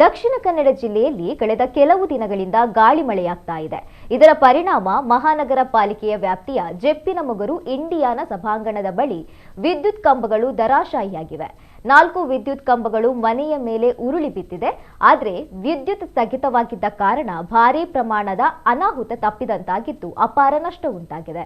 ದಕ್ಷಿಣ ಕನ್ನಡ ಜಿಲ್ಲೆಯಲ್ಲಿ ಕಳೆದ ಕೆಲವು ದಿನಗಳಿಂದ ಗಾಳಿ ಮಳೆಯಾಗ್ತಾ ಇದೆ. ಇದರ ಪರಿಣಾಮ ಮಹಾನಗರ ಪಾಲಿಕೆಯ ವ್ಯಾಪ್ತಿಯ ಜೆಪ್ಪಿನಮೊಗರು ಇಂಡಿಯಾನ ಸಭಾಂಗಣದ ಬಳಿ ವಿದ್ಯುತ್ ಕಂಬಗಳು ಧರಾಶಾಯಿಯಾಗಿವೆ. 4 ವಿದ್ಯುತ್ ಕಂಬಗಳು ಮನೆಯ ಮೇಲೆ ಉರುಳಿ ಬಿದ್ದಿದೆ. ಆದರೆ ವಿದ್ಯುತ್ ಸ್ಥಗಿತವಾಗಿದ್ದ ಕಾರಣ ಭಾರೀ ಪ್ರಮಾಣದ ಅನಾಹುತ ತಪ್ಪಿದಂತಾಗಿದ್ದು ಅಪಾರ ನಷ್ಟ ಉಂಟಾಗಿದೆ.